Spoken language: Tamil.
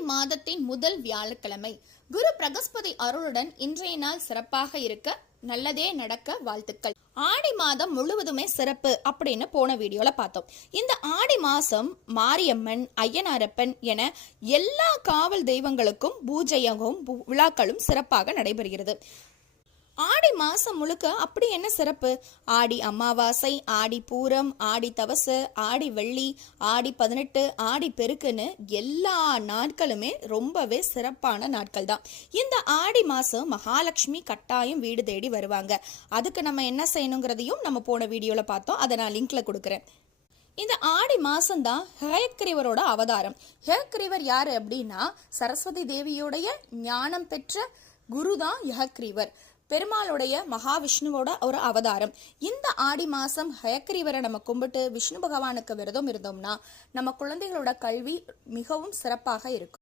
மாதத்தின் முதல் வியாழக்கிழமை குரு பிரகஸ்பதி அருளுடன் இன்றைய நாள் சிறப்பாக இருக்க, நல்லதே நடக்க வாழ்த்துக்கள். ஆடி மாதம் முழுவதுமே சிறப்பு அப்படின்னு போன வீடியோல பார்த்தோம். இந்த ஆடி மாசம் மாரியம்மன், ஐயனாரப்பன் என எல்லா காவல் தெய்வங்களுக்கும் பூஜையும் விழாக்களும் சிறப்பாக நடைபெறுகிறது. ஆடி மாசம் முழுக்க அப்படி என்ன சிறப்பு? ஆடி அமாவாசை, ஆடி பூரம், ஆடி தவசு, ஆடி வெள்ளி, ஆடி 18, ஆடி பெருக்குன்னு எல்லா நாட்களுமே ரொம்பவே சிறப்பான நாட்கள் தான். இந்த ஆடி மாசம் மகாலட்சுமி கட்டாயம் வீடு தேடி வருவாங்க. அதுக்கு நம்ம என்ன செய்யணுங்கிறதையும் நம்ம போன வீடியோல பார்த்தோம். அதை நான் லிங்க்ல கொடுக்குறேன். இந்த ஆடி மாசம்தான் ஹயக்ரீவரோட அவதாரம். ஹயக்ரீவர் யாரு அப்படின்னா, சரஸ்வதி தேவியோடைய ஞானம் பெற்ற குருதான் ஹயக்ரீவர். பெருமாளுடைய மகாவிஷ்ணுவோட ஒரு அவதாரம். இந்த ஆடி மாசம் ஹயக்ரீவரை நம்ம கும்பிட்டு விஷ்ணு பகவானுக்கு விரதம் இருந்தோம்னா நம்ம குழந்தைகளோட கல்வி மிகவும் சிறப்பாக இருக்கும்.